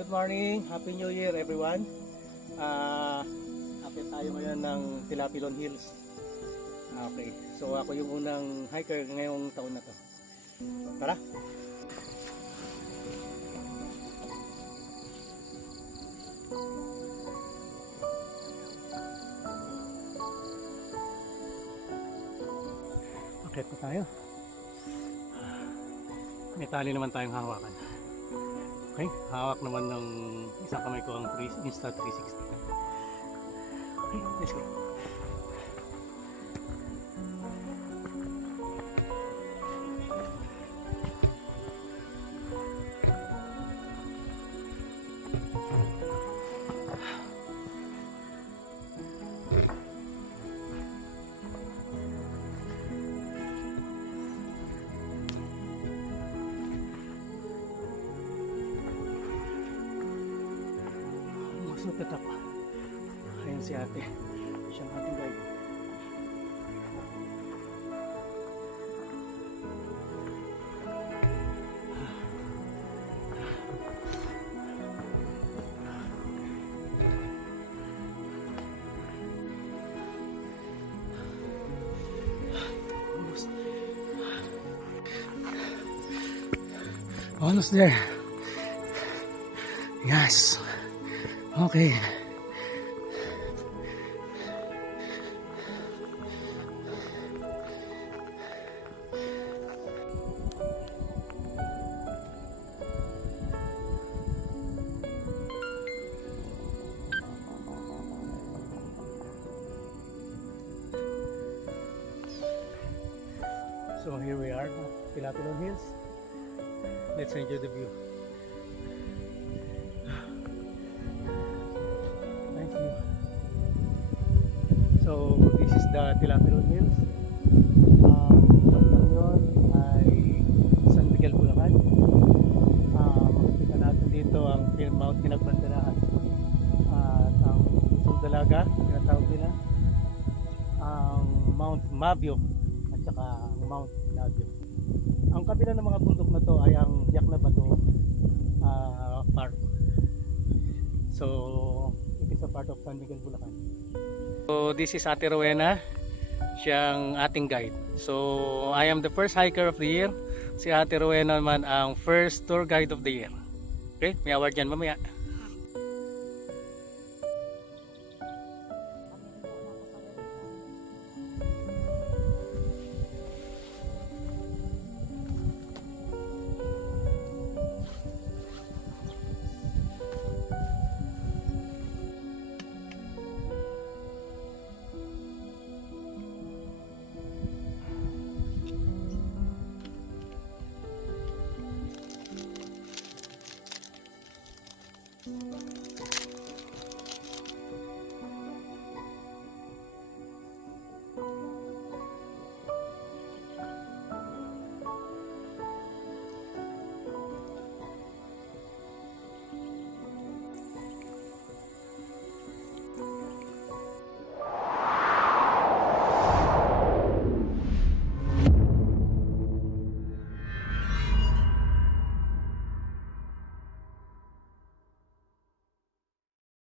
Good morning, Happy New Year everyone. Akit tayo ngayon ng Tilapilon Hills. Okay, so ako yung unang hiker ngayong taon na to. Tara! Akit na tayo. May tali naman tayong hawakan. Okay, hawak naman ng isang kamay ko ang Insta360. Okay, let's go. So tatap. Ayan si ate. Siya ang ating guide. Almost there. Yes. Okay. So here we are, Tilapilon Hills. Let's enjoy the view. So this is the Tilapilon Hills. Ang yun ay San Miguel, Bulacan. Makikita natin dito ang Mount Pinagbandalaan at ang Sundalaga, tinatawag nila, ang Mount Mabio at saka ang Mount Nabio. Ang kabila ng mga bundok na to ay ang Yaklabato Park. So it is a part of San Miguel, Bulacan. So this is Ate Rowena, siyang ating guide. So I am the first hiker of the year. Si Ate Rowena naman ang first tour guide of the year. Okay, may award yan mamaya.